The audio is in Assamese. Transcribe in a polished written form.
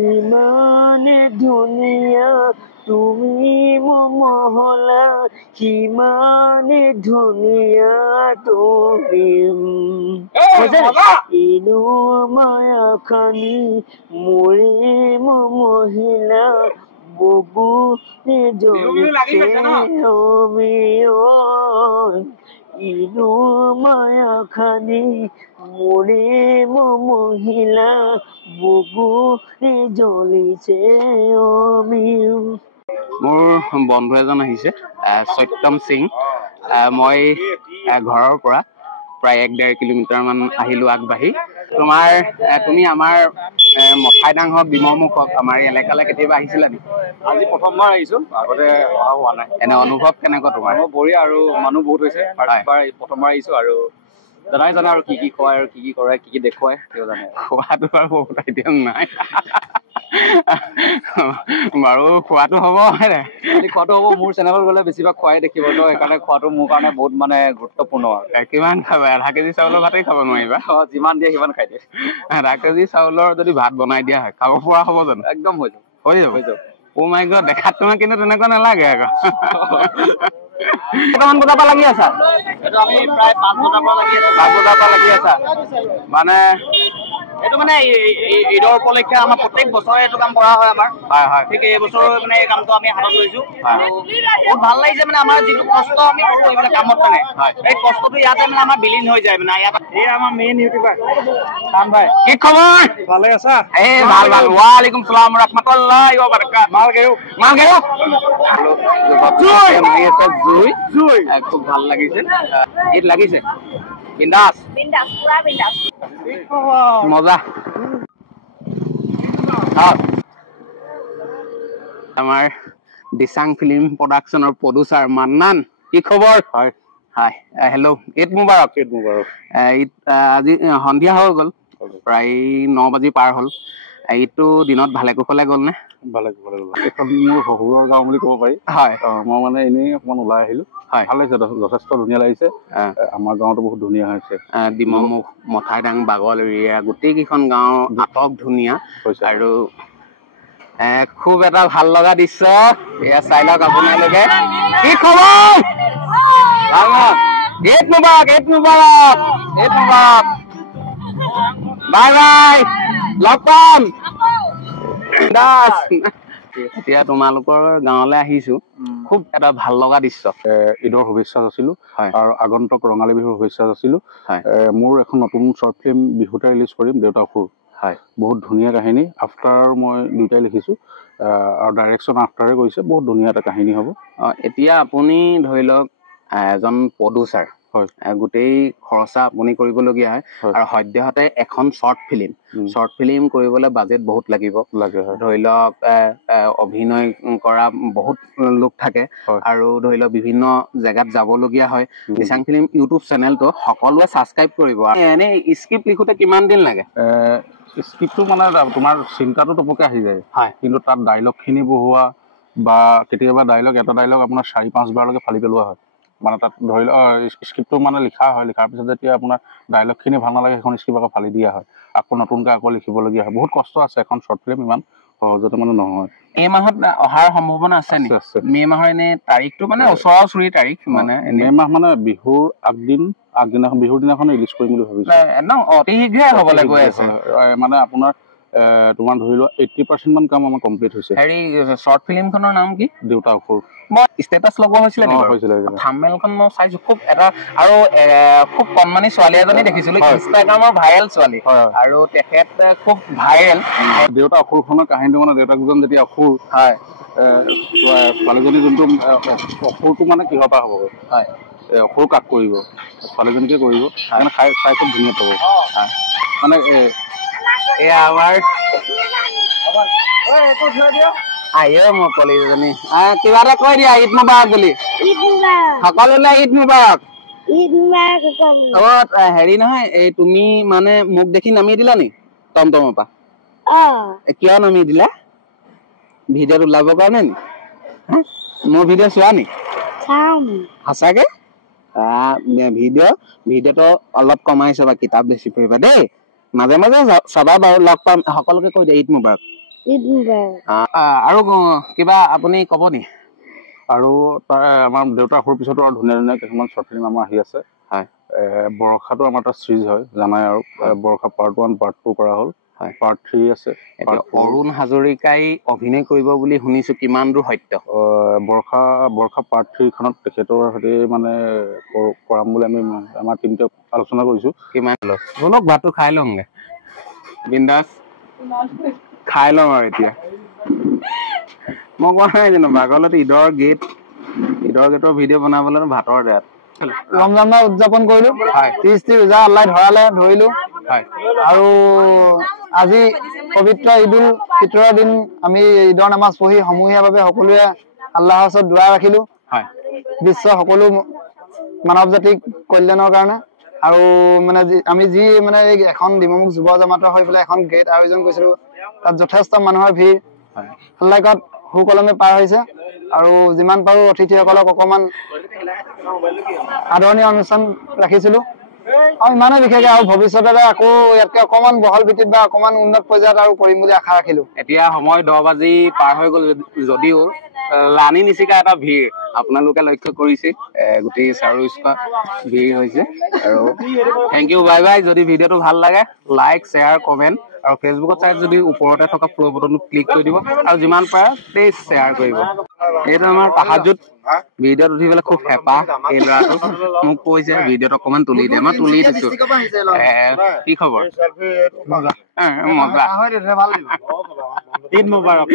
ইমানে ধুনীয়া তুমি মহলা সিমানে ধুনীয়া তুমি ইনো মায়া খানি মৰিম মহিলা ববু জ্বলিছে ইনো মায়া খানি মৰিম মহিলা ববু জ্বলিছে মোৰ বন্ধু এজন আহিছে সত্যম সিং মই ঘৰৰ পৰা প্ৰায় 1.5 কিলোমিটাৰ মান আহিলো আগবাঢ়ি তুমি আমাৰ মথাইডাং হওক বিমৰমুখ হওক আমাৰ এলেকালৈ কেতিয়াবা আহিছিলা নেকি আজি প্ৰথমবাৰ আহিছো আগতে অহা হোৱা নাই এনে অনুভৱ কেনেকুৱা তোমাৰ বঢ়িয়া আৰু মানুহ বহুত হৈছে প্ৰথমবাৰ আহিছো আৰু জানাই জানে আৰু কি কয় আৰু কি কৰে কি দেখুৱাই তেওঁ জানে খোৱাটো আৰু বহুত আইডিয়া নাই বাৰু খোৱাটো হ'ব খোৱাটো হ'ব মোৰ চেনেলত গ'লে বেছিভাগ খোৱাই দেখিব তো সেইকাৰণে খোৱাটো মোৰ কাৰণে বহুত মানে গুৰুত্বপূৰ্ণ আৰু কিমান খাবা 1/2 কেজি চাউলৰ ভাতেই খাব নোৱাৰিবা যিমান দিয়ে সিমান খাই দিয়ে 1/2 কেজি চাউলৰ যদি ভাত বনাই দিয়া হয় খাব পৰা হ'ব জানো একদম হৈ যাব অ' মাই গড দেখাত তোমাৰ কিন্তু তেনেকুৱা নালাগে আকৌ কেইটামান বজাৰ পৰা লাগি আছা আমি প্ৰায় 5 বজাৰ পৰা লাগি আছো 5 বজাৰ পৰা লাগি আছা মানে এইটো মানে ঈদৰ উপলক্ষে আমাৰ প্ৰত্যেক বছৰে এইটো কাম কৰা হয় আমাৰ হয় ঠিক এই বছৰ মানে এই কামটো আমি হাতত লৈছো বহুত ভাল লাগিছে মানে আমাৰ যিটো কষ্ট আমি কৰো এইবিলাক কামত মানে এই কষ্টটো ইয়াতে মানে আমাৰ বিলীন হৈ যায় মানে ইয়াত এই আমাৰ মেইন ইউটিউবাৰ খান ভাই কি খবৰ ভালে আছা ভাল ওয়ালাইকুম সালাম রাহমাতুল্লাহি ওয়া বারাকাতুহু মাল গেও জুই খুব ভাল লাগিছে ঈদ লাগিছে বিন্দাস পুরা বিন্দাস মজা আমাৰ দিচাং ফিল্ম প্ৰডাকশনৰ প্ৰডিউচাৰ মান্নান কি খবৰ হয় হাই হেল্ল' ঈদ মুবাৰক ঈদ আজি সন্ধিয়া হৈ গ'ল প্ৰায় 9 বাজি পাৰ হ'ল ঈদটো দিনত ভালে কুশলে গ'ল নে ভালে এখন মোৰ শহুৰৰ গাঁও বুলি ক'ব পাৰি হয় মই মানে এনেই অকমান ওলাই আহিলো ভাল লাগিছে যথেষ্ট ধুনীয়া লাগিছে আমাৰ গাঁৱতো বহুত ধুনীয়া হৈছে ডিমৰমুখ মথাইডাং বাগল এৰিয়া গোটেই কেইখন গাঁও আটক ধুনীয়া আৰু খুব এটা ভাল লগা দৃশ্য এয়া চাই লওক আপোনালোকে কি খবৰ ঈদ মুবাৰক বাই বাই লগ পাম এতিয়া তোমালোকৰ গাঁৱলৈ আহিছো খুব এটা ভাল লগা দৃশ্য ঈদৰ শুভেচ্ছা যাচিলো আৰু আগন্তুক ৰঙালী বিহুৰ শুভেচ্ছা যাচিলো মোৰ এখন নতুন শ্বৰ্ট ফিল্ম বিহুতে ৰিলিজ কৰিম দেউতা সুৰ বহুত ধুনীয়া কাহিনী আফটাৰ মই দুটাই লিখিছো আৰু ডাইৰেকশ্যন আফটাৰে কৰিছে বহুত ধুনীয়া এটা কাহিনী হ'ব এতিয়া আপুনি ধৰি লওক এজন প্ৰডিউচাৰ গোটেই খৰচা আপুনি কৰিবলগীয়া হয় আৰু সদ্যহতে এখন শ্বৰ্ট ফিল্ম কৰিবলৈ বাজেট বহুত লাগিব ধৰি লওক অভিনয় কৰা বহুত লোক থাকে আৰু ধৰি লওক বিভিন্ন জেগাত যাবলগীয়া হয় দিচাং ফিল্ম ইউটিউব চেনেলটো সকলোৱে ছাবস্ক্ৰাইব কৰিব এনে স্ক্ৰিপ্ট লিখোতে কিমান দিন লাগে স্ক্ৰিপ্টটো মানে তোমাৰ চিন্তাটো টপকে আহি যায় কিন্তু তাত ডাইলগখিনি বহুৱা বা কেতিয়াবা এটা ডাইলগ আপোনাৰ 4-5 বাৰলৈকে ফালি পেলোৱা হয় মানে তাত ধৰি লওক স্ক্ৰিপ্টটো মানে লিখাৰ পিছত যেতিয়া আপোনাৰ ডাইলগখিনি ভাল নালাগে সেইখন স্ক্ৰিপ্ট আকৌ ফালি দিয়া হয় আকৌ নতুনকৈ আকৌ লিখিবলগীয়া হয় বহুত কষ্ট আছে এখন শ্বৰ্ট ফিল্ম ইমান সহজতে মানে নহয় এই মাহত অহাৰ সম্ভাৱনা আছে নেকি মে মাহৰ এনে তাৰিখটো মানে ওচৰা-ওচৰি তাৰিখ মানে মে মাহ মানে বিহুৰ আগদিনাখন বিহুৰ দিনাখন ৰিলিজ কৰিম বুলি ভাবিছো একদম অতি শীঘ্ৰে হ'বলৈ গৈ আছে মানে আপোনাৰ তোমাৰ ধৰি লোৱা 80% মান কাম আমাৰ কমপ্লিট হৈছে হেৰি শ্বৰ্ট ফিল্মখনৰ নাম কি দেউতা অসুৰ মই ষ্টেটাছ লগোৱা হৈছিলে থাম্বনেইলখন মই চাইছো খুব এটা আৰু খুব কণমানি ছোৱালী এজনী দেখিছিলো ইনষ্টাগ্ৰামৰ ভাইৰেল ছোৱালী আৰু তেখেত খুব ভাইৰেল দেউতা অসুৰখনৰ কাহিনীটো মানে দেউতাকজন যেতিয়া অসুৰ ছোৱালীজনী যোনটো অসুৰটো মানে কিহৰ পৰা হ'ব অসুৰ কাক কৰিব ছোৱালীজনীকে কৰিব মানে চাই খুব ধুনীয়া পাব মানে এয়া আমাৰ আহিব মোৰ কলেজজনী কিবা এটা কৈ দিয়া ঈদ মুবাৰক বুলি সকলোলৈ ঈদ মুবাৰক হেৰি নহয় এই তুমি মানে মোক দেখি নামি দিলা নি টমটমৰ পৰা কিয় নামি দিলা ভিডিঅ'ত ওলাবৰ কাৰণে নি মোৰ ভিডিঅ' চোৱা নি সঁচাকে ভিডিঅ'টো অলপ কমাই চাবা কিতাপ বেছি পঢ়িবা দেই মাজে মাজে চাবা বাৰু লগ পাম সকলোকে কৈ দিয়া ঈদ মুবাৰক আৰু কিবা আপুনি ক'ব নি? আৰু তাৰ আমাৰ দেউতাৰ সৰুৰ পিছতো আৰু ধুনীয়া ধুনীয়া কিছুমান শ্বৰ্ট ফিল্ম আমাৰ আহি আছে। হয়, বৰষাটো আমাৰ তাত চিৰিজ হয় জানাই, আৰু বৰষা পাৰ্ট 1 পাৰ্ট 2 কৰা হ'ল, পাৰ্ট 3 আছে। এতিয়া অৰুণ হাজৰিকাই অভিনয় কৰিব বুলি শুনিছো, কিমান দূৰ সত্য? বৰষা পাৰ্ট 3 খনত তেখেতৰ সৈতে মানে কৰাম বুলি আমি আমাৰ টিমটোৱে আলোচনা কৰিছোঁ। কিমান লওক ভাতটো খাই লওঁগে, বিন্দাছ খাই লওঁ আৰু এতিয়া। মই কোৱা নাই জানো বাগলত ঈদৰ গেটৰ ভিডিঅ' বনাবলৈ ভাতৰ দেয়াত ৰমজান মাহ উদযাপন কৰিলো, 30টি ৰোজা আল্লাই ধৰিলো। আৰু আজি পবিত্ৰ ঈদুল ফিতৰৰ দিন আমি ঈদৰ নামাজ পঢ়ি সমূহীয়াভাৱে সকলোৱে আল্লাহৰ ওচৰত দুৱা ৰাখিলো বিশ্ব সকলো মানৱ জাতিক কল্যাণৰ কাৰণে। আৰু মানে আমি যি মানে এখন ডিমুমুখ যুৱ জমাতৰ হৈ পেলাই এখন গেট আয়োজন কৰিছিলো, তাত যথেষ্ট মানুহৰ ভিৰ আল্লাহত সুকলমে পাৰ হৈছে। আৰু যিমান পাৰো অতিথিসকলক অকমান আদৰণীয় অনুষ্ঠান ৰাখিছিলো। আৰু ইমানে বিশেষ আৰু ভৱিষ্যতে আকৌ ইয়াতকে অকমান বহল ভিত্তিত বা অকমান উন্নত পৰ্যায়ত আৰু কৰিম বুলি আশা ৰাখিলো। এতিয়া সময় 10 বাজি পাৰ হৈ গ'ল যদিও লানি নিচিকা এটা ভিৰ আপোনালোকে লক্ষ্য কৰিছে, গোটেই চাৰুস্পা ভিৰ হৈছে। আৰু থেংক ইউ, বাই বাই। যদি ভিডিঅ'টো ভাল লাগে লাইক, শ্বেয়াৰ, কমেণ্ট, আৰু ফেচবুকত চাই যদি ওপৰতে থকা ফ'ল' বটনটো ক্লিক কৰি দিব, আৰু যিমান পাৰে প্লিজ শ্বেয়াৰ কৰিব। এইটো আমাৰ তাহাজুদ ভিডিঅ'ত উঠি পেলাই খুব হেঁপাহ। এই ল'ৰাটো মোক কৈছে ভিডিঅ'ত অকমান তুলি দিয়ে, মই তুলি দিছো। কি খবৰ? মজা। ঈদ মুবাৰক।